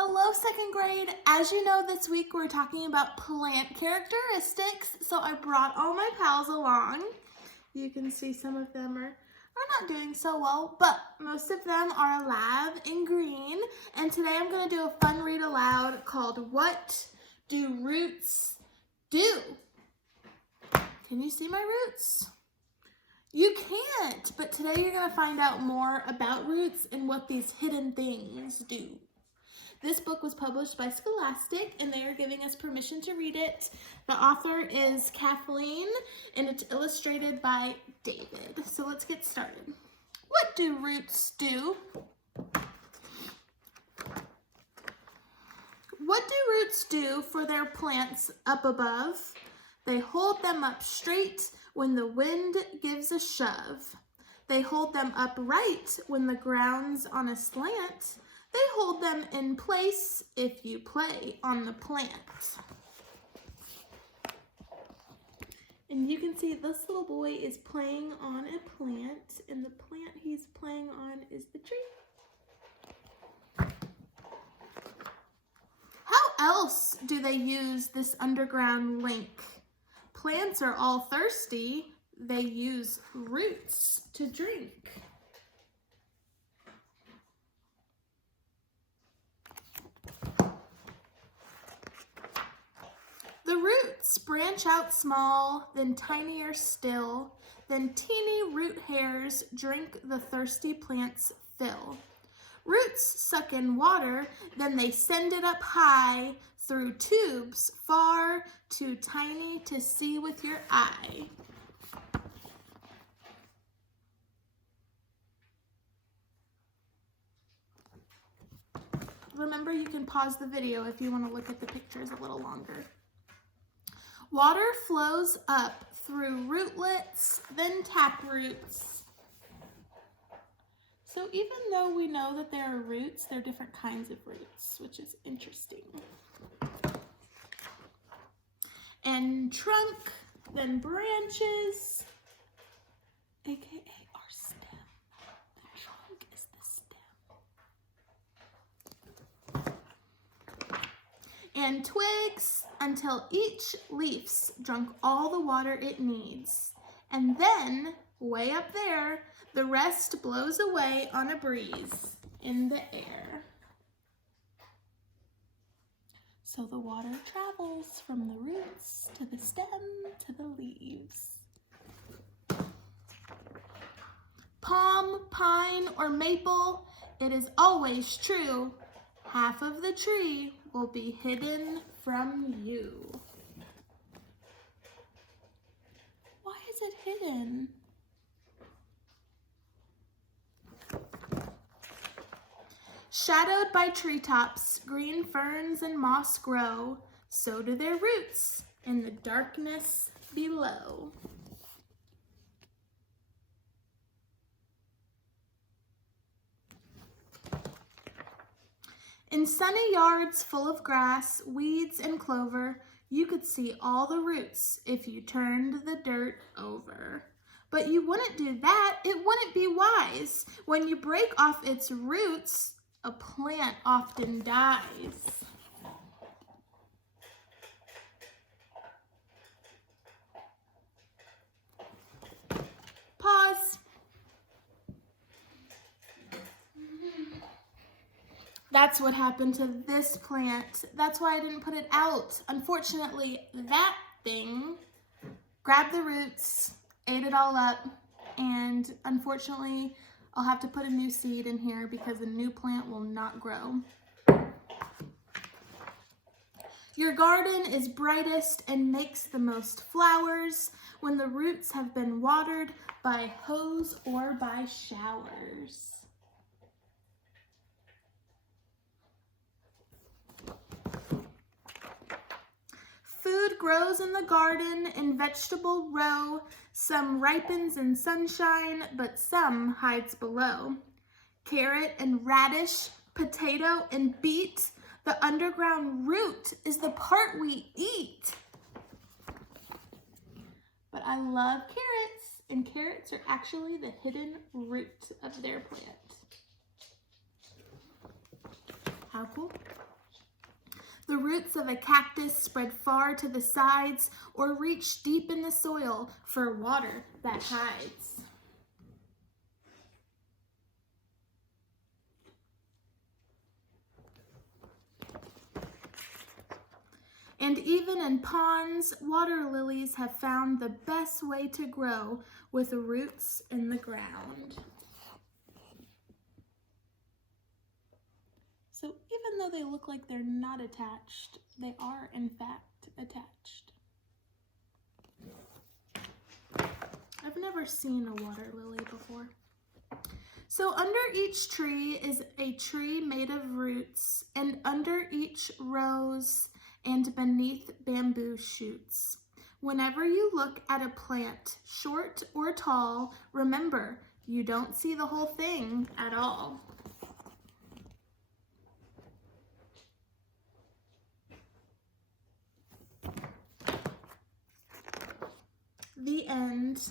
Hello, second grade. As you know, this week we're talking about plant characteristics, so I brought all my pals along. You can see some of them are not doing so well, but most of them are alive in green. And today I'm going to do a fun read aloud called What Do Roots Do? Can you see my roots? You can't, but today you're going to find out more about roots and what these hidden things do. This book was published by Scholastic, and they are giving us permission to read it. The author is Kathleen, and it's illustrated by David. So let's get started. What do roots do? What do roots do for their plants up above? They hold them up straight when the wind gives a shove. They hold them upright when the ground's on a slant. They hold them in place if you play on the plant. And you can see this little boy is playing on a plant, and the plant he's playing on is the tree. How else do they use this underground link? Plants are all thirsty. They use roots to drink. The roots branch out small, then tinier still, then teeny root hairs drink the thirsty plant's fill. Roots suck in water, then they send it up high through tubes far too tiny to see with your eye. Remember, you can pause the video if you want to look at the pictures a little longer. Water flows up through rootlets, then tap roots. So even though we know that there are roots, there are different kinds of roots, which is interesting. And trunk, then branches, aka our stem. The trunk is the stem. And twigs until each leaf's drunk all the water it needs. And then, way up there, the rest blows away on a breeze in the air. So the water travels from the roots to the stem to the leaves. Palm, pine, or maple, it is always true. Half of the tree will be hidden from you. Why is it hidden? Shadowed by treetops, green ferns and moss grow, so do their roots in the darkness below. In sunny yards full of grass, weeds, and clover, you could see all the roots if you turned the dirt over. But you wouldn't do that. It wouldn't be wise. When you break off its roots, a plant often dies. Pause. That's what happened to this plant. That's why I didn't put it out. Unfortunately, that thing grabbed the roots, ate it all up, and unfortunately, I'll have to put a new seed in here because a new plant will not grow. Your garden is brightest and makes the most flowers when the roots have been watered by hose or by showers. Food grows in the garden in vegetable row. Some ripens in sunshine, but some hides below. Carrot and radish, potato and beet. The underground root is the part we eat. But I love carrots, and carrots are actually the hidden root of their plant. How cool? The roots of a cactus spread far to the sides or reach deep in the soil for water that hides. And even in ponds, water lilies have found the best way to grow with roots in the ground. So even though they look like they're not attached, they are in fact attached. I've never seen a water lily before. So under each tree is a tree made of roots, and under each rose and beneath bamboo shoots. Whenever you look at a plant, short or tall, remember, you don't see the whole thing at all. The end.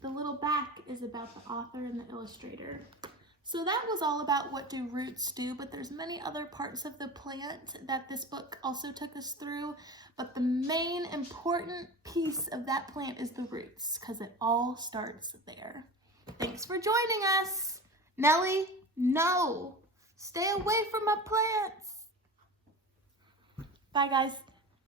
The little back is about the author and the illustrator. So that was all about what do roots do, but there's many other parts of the plant that this book also took us through. But the main important piece of that plant is the roots, because it all starts there. Thanks for joining us. Nellie, no, stay away from my plants. Bye, guys.